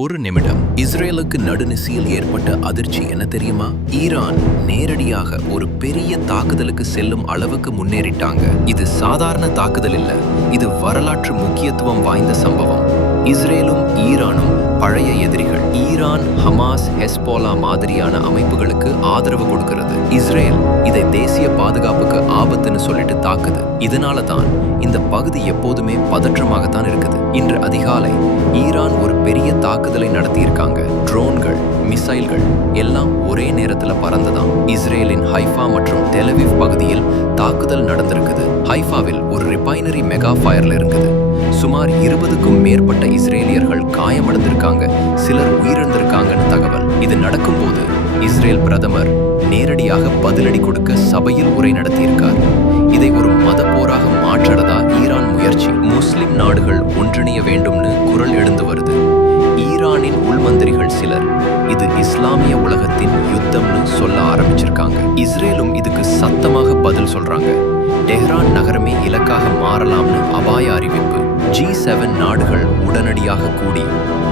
ஒரு நிமிடம். இஸ்ரேலுக்கு நடுநிசியில் ஏற்பட்ட அதிர்ச்சி என்ன தெரியுமா? ஈரான் நேரடியாக ஒரு பெரிய தாக்குதலுக்கு செல்லும் அளவுக்கு முன்னேறிட்டாங்க. இது சாதாரண தாக்குதல் இல்ல, இது வரலாற்று முக்கியத்துவம் வாய்ந்த சம்பவம். இஸ்ரேலும் ஈரானும் பழைய எதிரிகள். ஈரான் ஹமாஸ், ஹெஸ்போலா மாதிரியான அமைப்புகளுக்கு ஆதரவு கொடுக்கிறது. இஸ்ரேல் இதை தேசிய பாதுகாப்புக்கு ஆபத்துன்னு சொல்லிட்டு தாக்குது. இதனால தான் இந்த பகுதி எப்போதுமே பதற்றமாகத்தான் இருக்குது. இன்று அதிகாலை ஈரான் ஒரு பெரிய தாக்குதலை நடத்தியிருக்காங்க. ட்ரோன்கள், மிசைல்கள் எல்லாம் ஒரே நேரத்துல பறந்ததாம். இஸ்ரேலின் ஹைஃபா மற்றும் டெலவிவ் பகுதியில் தாக்குதல் நடந்திருக்குது. ஹைஃபாவில் ஒரு ரிஃபைனரி மெகா ஃபயர்ல இருக்குது. சுமார் 20க்கும் மேற்பட்ட இஸ்ரேலியர்கள் காயமடைந்திருக்காங்க, சிலர் உயிரிழந்திருக்காங்கன்னு தகவல். இது நடக்கும்போது இஸ்ரேல் பிரதமர் நேரடியாக பதிலடி கொடுக்க சபையில் உரை நடத்தியிருக்கார். இதை ஒரு மத போராக மாற்றடதா ஈரான் முயற்சி. முஸ்லிம் நாடுகள் ஒன்றிணைய வேண்டும்னு குரல் எழுந்து வருது. ஈரானின் உள்மந்திரிகள் சிலர் இது இஸ்லாமிய உலகத்தின் யுத்தம்னு சொல்ல ஆரம்பிச்சிருக்காங்க. இஸ்ரேலும் இதுக்கு சத்தமாக பதில் சொல்றாங்க. டெஹ்ரான் நகரமே இலக்காக மாறலாம்னு அபாய அறிவிப்பு. G7 நாடுகள் உடனடியாக கூடி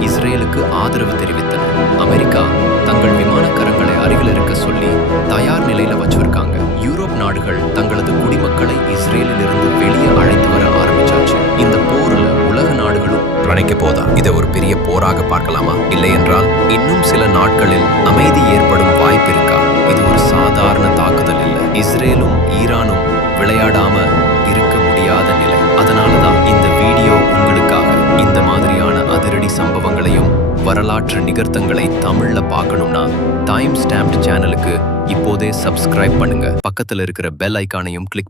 இஸ்ரேலுக்கு ஆதரவு தெரிவித்தன. அமெரிக்கா தங்கள் விமானக்கரங்களை அருகில் இருக்க சொல்லி தயார் நிலையில வச்சிருக்காங்க. யூரோப் நாடுகள் தங்களது குடிமக்களை இஸ்ரேலில் இருந்து வெளியே அழைத்து வர ஆரம்பிச்சாச்சு. இந்த போர்ல உலக நாடுகளும் பிணைக்க போதா? இதை ஒரு பெரிய போராக பார்க்கலாமா? இல்லை என்றால் இன்னும் சில நாட்களில் அமைதி ஏற்படும் வாய்ப்பு இருக்கா? இது ஒரு சாதாரண தாக்குதல் இல்லை. இஸ்ரேலும் ஈரானும் விளையாடாம இருக்க முடியாத நிலை. அதனாலதான் இந்த வீடியோ உங்களுக்காக. இந்த மாதிரியான அதிரடி சம்பவங்களையும் வரலாற்று நிகழ்த்தங்களை தமிழ்ல பார்க்கணும்னா டைம் ஸ்டாம்ப்ட் சேனலுக்கு இப்போதே சப்ஸ்கிரைப் பண்ணுங்க. பக்கத்துல இருக்கிற பெல் ஐகானையும் கிளிக் பண்ணுங்க.